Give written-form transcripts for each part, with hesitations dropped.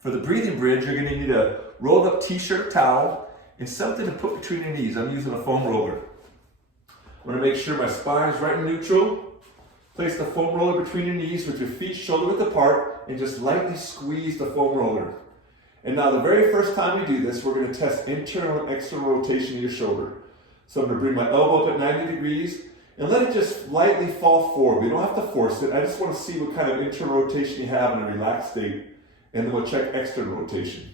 For the breathing bridge, you're gonna need a rolled up t-shirt or towel and something to put between your knees. I'm using a foam roller. I'm gonna make sure my spine is right in neutral. Place the foam roller between your knees with your feet shoulder width apart and just lightly squeeze the foam roller. And now the very first time we do this, we're gonna test internal and external rotation of your shoulder. So I'm gonna bring my elbow up at 90 degrees and let it just lightly fall forward. We don't have to force it. I just wanna see what kind of internal rotation you have in a relaxed state. And then we'll check external rotation.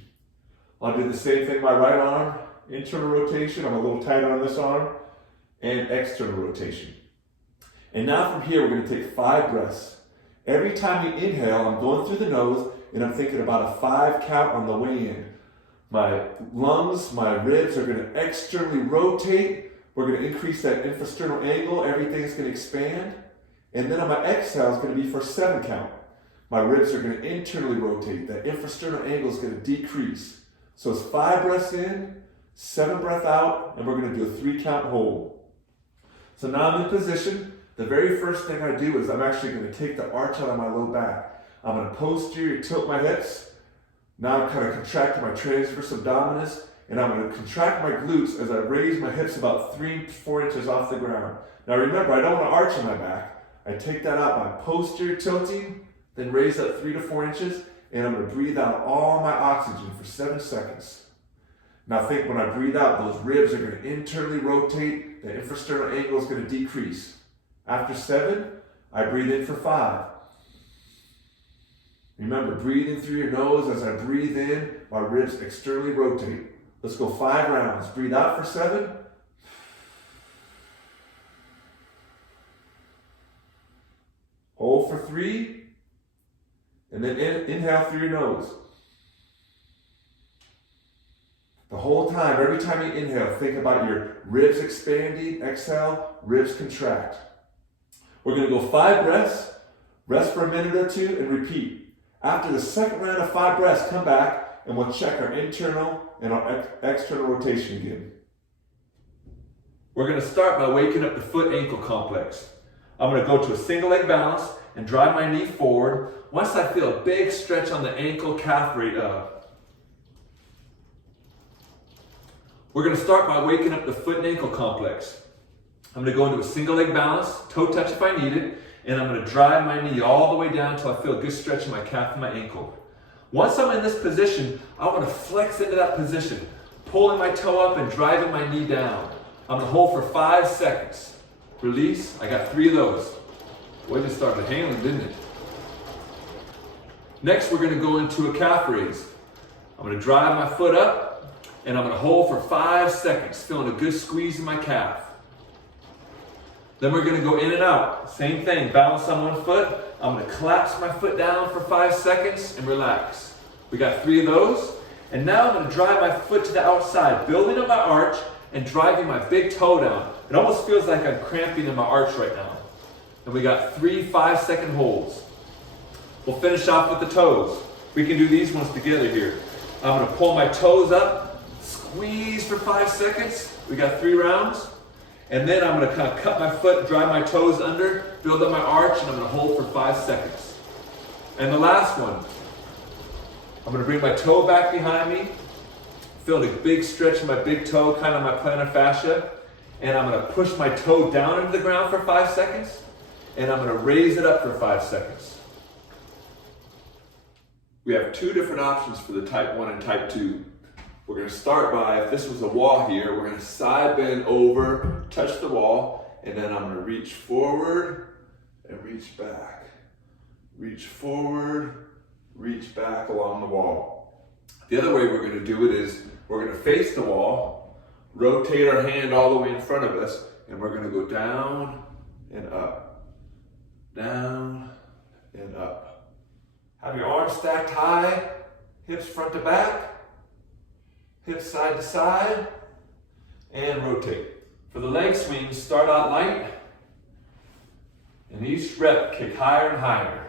I'll do the same thing with my right arm, internal rotation. I'm a little tighter on this arm, and external rotation. And now from here, we're gonna take 5 breaths. Every time we inhale, I'm going through the nose, and I'm thinking about a 5 count on the way in. My lungs, my ribs are gonna externally rotate. We're gonna increase that infrasternal angle. Everything's gonna expand. And then on my exhale, it's gonna be for 7 count. My ribs are going to internally rotate. That infrasternal angle is going to decrease. So it's 5 breaths in, 7 breath out, and we're going to do a 3 count hold. So now I'm in position. The very first thing I do is I'm actually going to take the arch out of my low back. I'm going to posterior tilt my hips. Now I'm kind of contracting my transverse abdominis, and I'm going to contract my glutes as I raise my hips about 3 to 4 inches off the ground. Now remember, I don't want to arch in my back. I take that out by posterior tilting, then raise up 3 to 4 inches, and I'm going to breathe out all my oxygen for 7 seconds. Now think when I breathe out, those ribs are going to internally rotate, the infrasternal angle is going to decrease. After 7, I breathe in for 5. Remember, breathing through your nose. As I breathe in, my ribs externally rotate. Let's go 5 rounds. Breathe out for 7. Hold for 3. And then inhale through your nose. The whole time, every time you inhale, think about your ribs expanding. Exhale, ribs contract. We're going to go 5 breaths, rest for a minute or 2, and repeat. After the second round of 5 breaths, come back and we'll check our internal and our external rotation again. We're going to start by waking up the foot-ankle complex. I'm going to go to a single leg balance and drive my knee forward. Once I feel a big stretch on the ankle calf we're going to start by waking up the foot and ankle complex. I'm going to go into a single leg balance, toe touch if I need it, and I'm going to drive my knee all the way down until I feel a good stretch in my calf and my ankle. Once I'm in this position, I want to flex into that position, pulling my toe up and driving my knee down. I'm going to hold for 5 seconds. Release. I got 3 of those. Boy, it just started handling, didn't it? Next, we're going to go into a calf raise. I'm going to drive my foot up, and I'm going to hold for 5 seconds, feeling a good squeeze in my calf. Then we're going to go in and out. Same thing, balance on one foot. I'm going to collapse my foot down for 5 seconds and relax. We got 3 of those. And now I'm going to drive my foot to the outside, building up my arch and driving my big toe down. It almost feels like I'm cramping in my arch right now. And we got 3 5-second holds. We'll finish off with the toes. We can do these ones together here. I'm going to pull my toes up, squeeze for 5 seconds. We got 3 rounds. And then I'm going to kind of cut my foot, drive my toes under, build up my arch, and I'm going to hold for 5 seconds. And the last one, I'm going to bring my toe back behind me, feeling a big stretch in my big toe, kind of my plantar fascia. And I'm going to push my toe down into the ground for 5 seconds. And I'm going to raise it up for 5 seconds. We have 2 different options for the type 1 and type 2. We're going to start by, if this was a wall here, we're going to side bend over, touch the wall, and then I'm going to reach forward and reach back. Reach forward, reach back along the wall. The other way we're going to do it is we're going to face the wall, rotate our hand all the way in front of us, and we're going to go down and up. Down and up. Have your arms stacked high, hips front to back. Hips side to side, and rotate. For the leg swings, start out light, and each rep kick higher and higher.